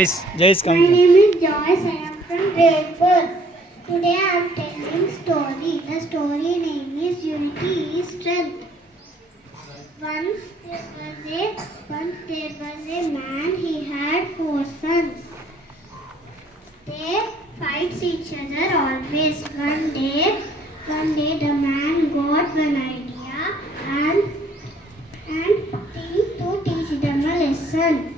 Joice, My come. name is Joice. I am from grade 4. Today I am telling story. The story name is Unity is Strength. Once there was a man. He had 4 sons. They fight each other always. One day the man got one idea and think to teach them a lesson.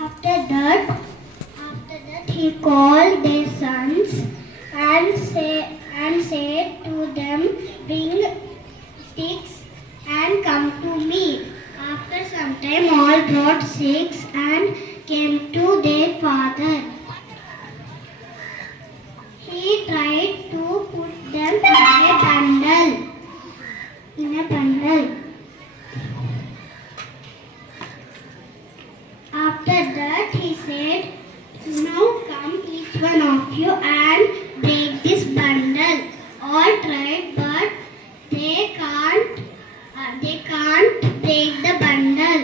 After that, he called their sons and said to them, "Bring sticks and come to me." After some time, all brought sticks and came to their father. He tried to put them in a bundle. After that, he said, "Now come each one of you and break this bundle." All tried, but they can't break the bundle.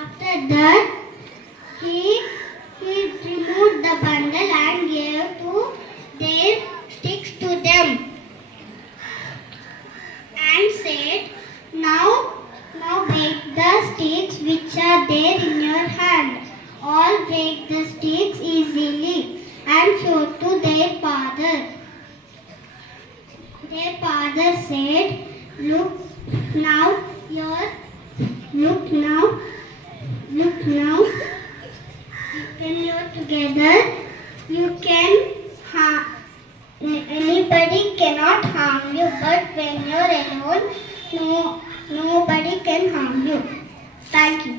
After that, he removed the bundle and gave to their sticks to them and said, Now break the sticks which are there in your hand." All break the sticks easily and showed to their father. Their father said, Look now, when you're together, anybody cannot harm you, but when you're alone, nobody can harm you." Thank you.